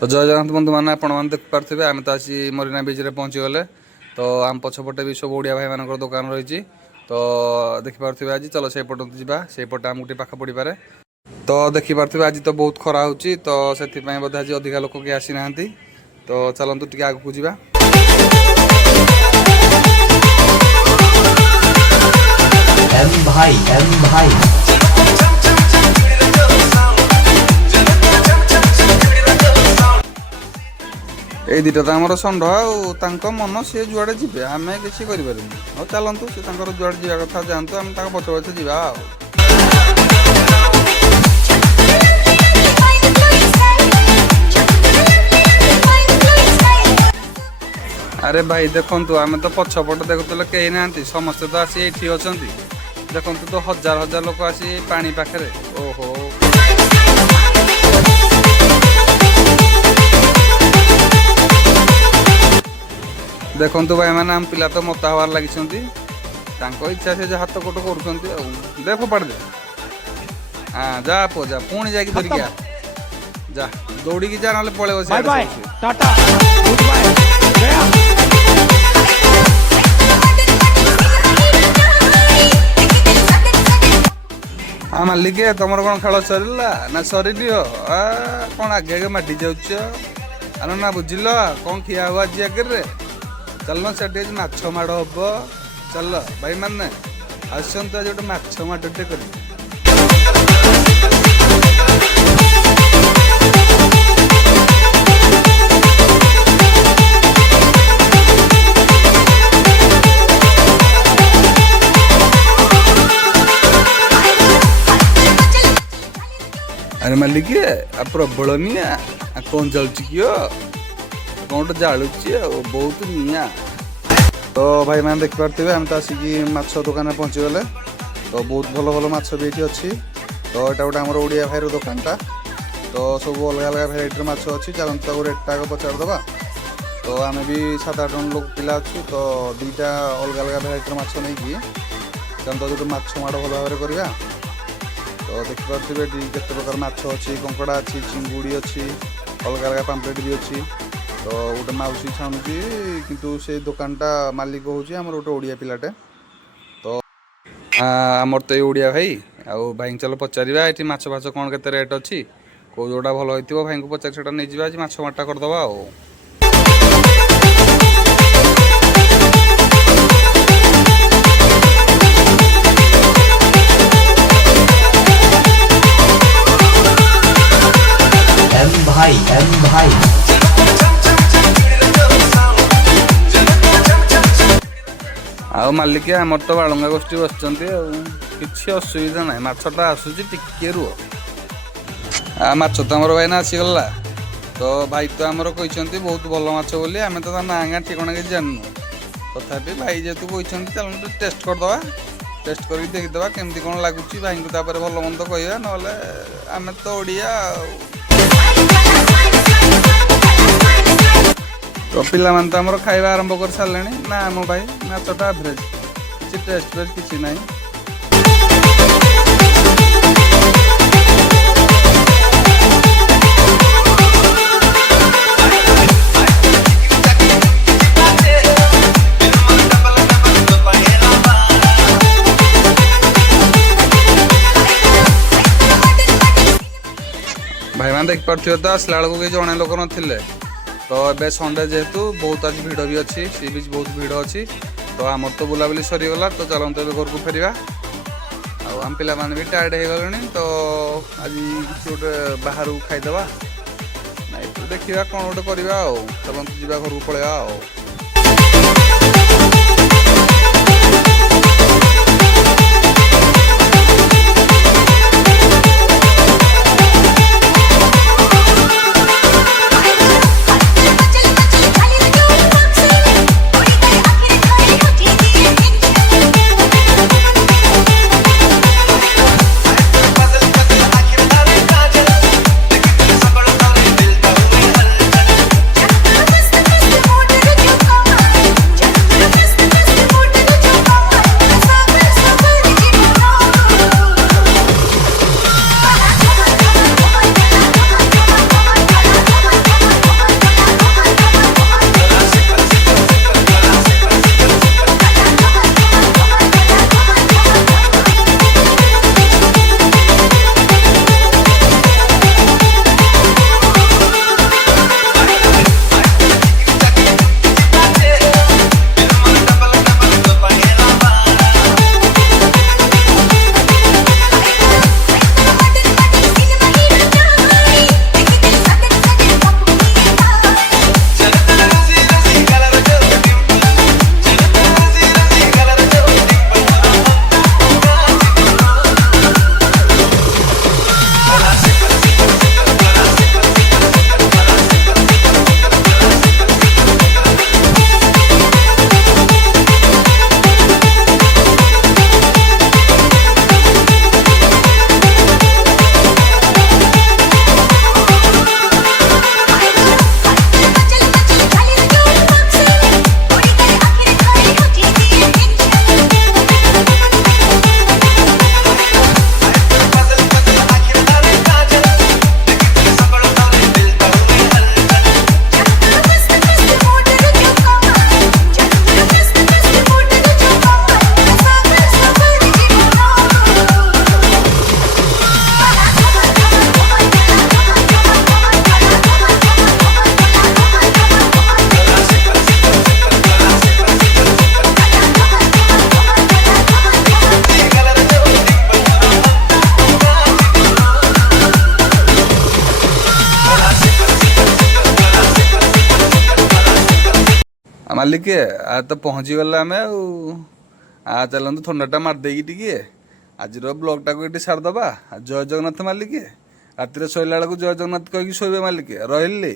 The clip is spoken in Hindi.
तो जय जगन्नाथ बंधु मैंने आपण मैंने देखिपे आम तो आसी मरीना बीच में पहुँची गले। तो आम पछपटे भी सब ओडिया भाई मान दुकान रही। तो देखिपे आज चलो से पट जापटे आमको पाख पड़ पारे। तो देखिपे आज तो बहुत खरा हो तो से बोधे आज अधिका लोक किए आसी ना। तो चलतु टे आग को जा। एम भाई ये दुटा तो आम षंढ आ मन सी जुआड़े जी आम कि चलतु सी जुआड़े जावा कथा जातु आम पछ पछ जा। अरे भाई देखु आम तो पछपट देखुले कहीं ना समस्ते तो आसी ये अच्छा देखु तो हजार हजार लोक आसी पानी पाखे। ओहो देखु भाई मैंने आम पिला तो मता हबार लगी इच्छा से हाथ कोट कर देख फोपाड़ दे। हाँ जा पो जा पुणी जा धरिक जा दौड़ी जा ना पलैब हाँ मालिक तुम कौन खेल सरला ना सर कौन आगे आगे माटी जाऊन ना बुझल कौन खिया हुआ आज आगे चल से माछ माड़ हम चल भाई मैंने आसत आज गोटे माछ माड़े कर। अरे मालिक प्रबल निआ कौन चलुची कि कौन गोटे जालुची बहुत निआ। तो भाई मैंने देखिपे आम तो आसिकी माछ दुकान में पहुँची गले। तो बहुत भल भल माछ भी ये अच्छी। तो यहाँ गोटे आम ओडिया भाई दुकानटा। तो सब अलग अलग भेराइटर माछ अच्छी चलते रेटा पचारदे। तो आम भी 7-8 जन लोक पिला अच्छु। तो दुईटा अलग अलग भेराइटर माछ नहीं कि चलते जो माछ माड़ भल भाव करवा। तो देखिपे केत प्रकार माछ अच्छी कंकड़ा अच्छी चिंगुड़ी अच्छी अलग अलग पाम्पलेट भी अच्छी। तो गोटे मौसी छाणुची किंतु से दुकानटा मालिक हूँ आम गोटे ओडिया पिलाटे। तो आमर तो ये ओडिया भाई आउ भाई चलो पचार ये माछ फाछ कौन के रेट अच्छी कौ जोटा भल हो भाई को पचार से नहीं आज माछ माटा करदे। आ एम भाई आउ मालिक आमर तो बालंगा गोष्ठी बस कि असुविधा ना मछटा आसूची टिके रुह माछ तो आमर भाई ना आसीगला। तो भाई तो आमर कहते बहुत भल माछ बोली आम तो ना गाँ ठिकणा कि जानू तथापि भाई जेहतु कहते चल टेस्ट करदे टेस्ट कर देखीदे केमती कौन लगुच भाई को भल मंद कह ना आम तो ओडिया। तो पिला तो आमर खाଇବା आरंभ कर सारे ना आम भाई माछटा एवरेज किसी टेस्ट वेस्ट किसी ना। भाई मैंने देख पार्थ तो आसला बेलू कि जड़े लोक ना। तो ए संडे जेहेतु बहुत आज भिड़ भी अच्छी सी बीच बहुत भिड़ अच्छी। तो आमर तो बुलाबुली सरीगला। तो चलते घर को फेरवा आम पिला माने भी टायर्ड हो गले। तो आज किसी गोटे बाहर खाईदे ना देखा कौन गोटे करवा चलते जा घर को पलैया। ମାଲିକ ଆ ତ ପହଞ୍ଚିଗଲା ଆମେ ଆଉ ଚାଲନ୍ତୁ ଥଣ୍ଡାଟା ମାରିଦେଇକି ଟିକେ ଆଜିର ବ୍ଲଗ୍ଟାକୁ ଏଠି ସାରିଦେବା। ଜୟ ଜଗନ୍ନାଥ ମାଲିକ। ରାତିରେ ଶୋଇଲା ବେଳକୁ ଜୟ ଜଗନ୍ନାଥ କହିକି ଶୋଇବେ ମାଲିକ। ରହିଲି।